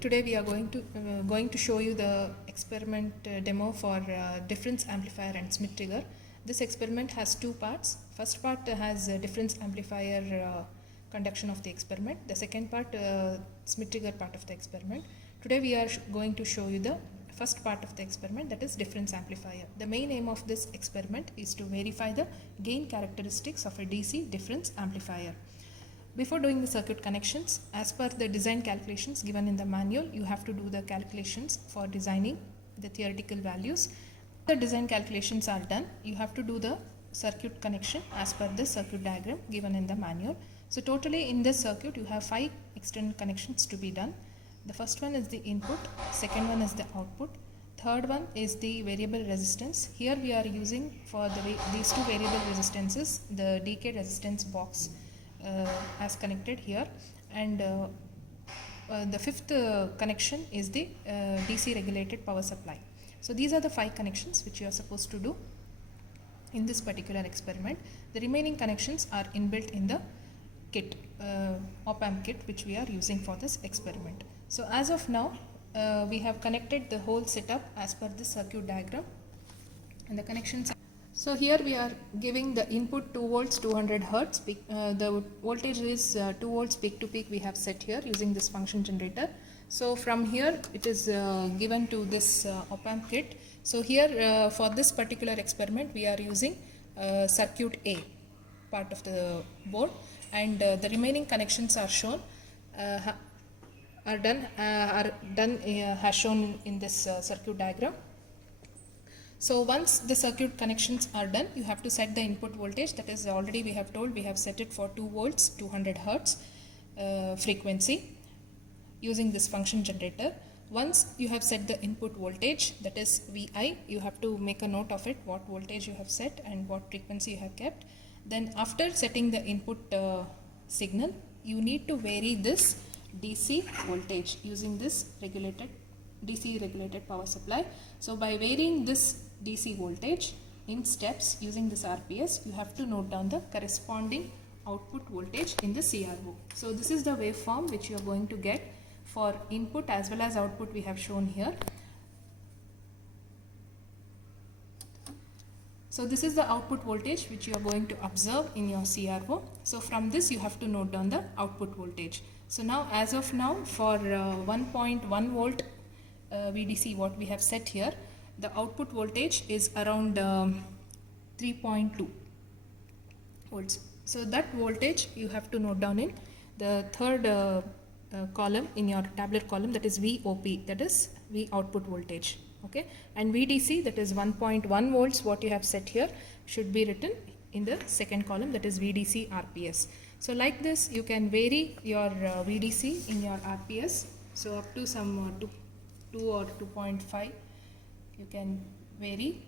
Today we are going to show you the experiment demo for difference amplifier and Schmitt trigger. This experiment has two parts. First part has difference amplifier conduction of the experiment. The second part Schmitt trigger part of the experiment. Today we are going to show you the first part of the experiment, that is difference amplifier. The main aim of this experiment is to verify the gain characteristics of a DC difference amplifier. Before doing the circuit connections, as per the design calculations given in the manual, you have to do the calculations for designing the theoretical values. The design calculations are done, you have to do the circuit connection as per the circuit diagram given in the manual. So totally in this circuit you have 5 external connections to be done. The first one is the input, second one is the output, third one is the variable resistance. Here we are using for these two variable resistances the decay resistance box as connected here, and the fifth connection is the DC regulated power supply. So these are the 5 connections which you are supposed to do in this particular experiment. The remaining connections are inbuilt in the kit, op-amp kit, which we are using for this experiment. So as of now we have connected the whole setup as per this circuit diagram, and the connections. So here we are giving the input 2 volts 200 hertz. The voltage is 2 volts peak to peak we have set here using this function generator. So from here it is given to this op-amp kit. So here for this particular experiment we are using circuit A part of the board, and the remaining connections are shown as shown in this circuit diagram. So once the circuit connections are done, you have to set the input voltage. That is already we have told, we have set it for 2 volts 200 hertz frequency using this function generator. Once you have set the input voltage, that is Vi, you have to make a note of it, what voltage you have set and what frequency you have kept. Then after setting the input signal, you need to vary this DC voltage using this DC regulated power supply. So by varying this DC voltage in steps using this RPS, you have to note down the corresponding output voltage in the CRO. So this is the waveform which you are going to get for input as well as output we have shown here. So this is the output voltage which you are going to observe in your CRO. So from this you have to note down the output voltage. So now as of now for 1.1 volt VDC what we have set here, the output voltage is around 3.2 volts. So that voltage you have to note down in the third column in your tabular column, that is VOP, that is V output voltage. Okay, and VDC, that is 1.1 volts what you have set here, should be written in the second column, that is VDC RPS. So like this you can vary your VDC in your RPS. So up to some 2 or 2.5 you can vary,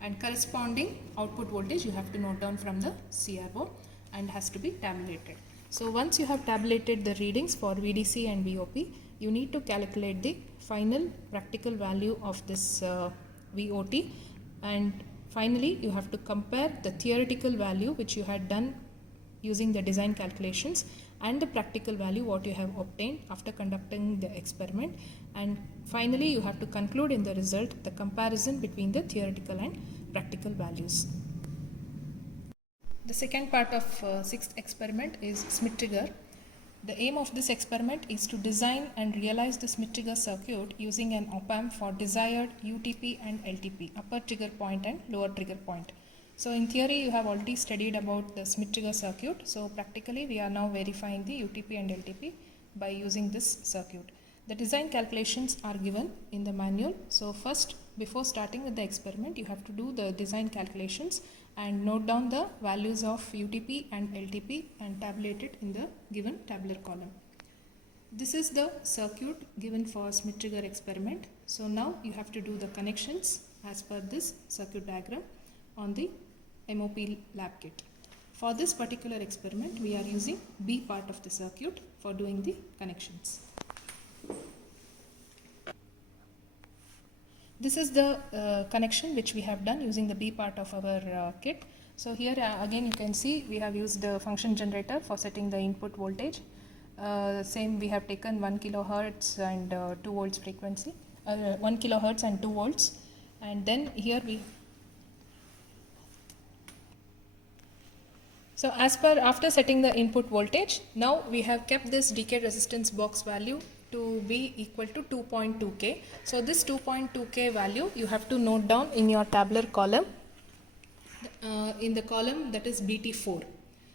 and corresponding output voltage you have to note down from the CRO and has to be tabulated. So once you have tabulated the readings for VDC and VOP, you need to calculate the final practical value of this VOT, and finally you have to compare the theoretical value which you had done using the design calculations and the practical value what you have obtained after conducting the experiment, and finally you have to conclude in the result the comparison between the theoretical and practical values. The second part of sixth experiment is Schmitt trigger. The aim of this experiment is to design and realize the Schmitt trigger circuit using an op-amp for desired UTP and LTP, upper trigger point and lower trigger point. So in theory you have already studied about the Schmitt trigger circuit. So practically we are now verifying the UTP and LTP by using this circuit. The design calculations are given in the manual. So first, before starting with the experiment, you have to do the design calculations and note down the values of UTP and LTP and tabulate it in the given tabular column. This is the circuit given for Schmitt trigger experiment. So now you have to do the connections as per this circuit diagram on the MOP lab kit. For this particular experiment we are using B part of the circuit for doing the connections. This is the connection which we have done using the B part of our kit. So here again you can see we have used the function generator for setting the input voltage. Same, we have taken 1 kilohertz and 2 volts frequency, 1 kilohertz and 2 volts, and then here we. So as per after setting the input voltage, now we have kept this decay resistance box value to be equal to 2.2K. So this 2.2K value you have to note down in your tabular column, in the column that is BT4.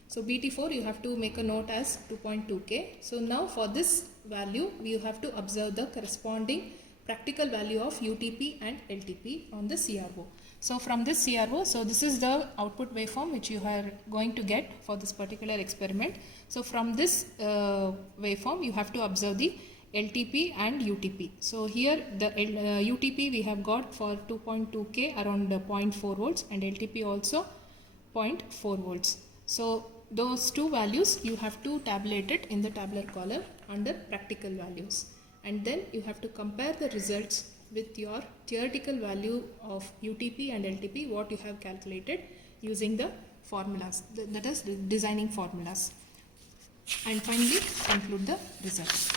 So BT4 you have to make a note as 2.2K. So now for this value you have to observe the corresponding practical value of UTP and LTP on the CRO. So from this CRO, so this is the output waveform which you are going to get for this particular experiment. So from this waveform you have to observe the LTP and UTP. So here the UTP we have got for 2.2K around 0.4 volts and LTP also 0.4 volts. So those two values you have to tabulate it in the tabular column under practical values, and then you have to compare the results with your theoretical value of UTP and LTP what you have calculated using the formulas, that is designing formulas, and finally conclude the results.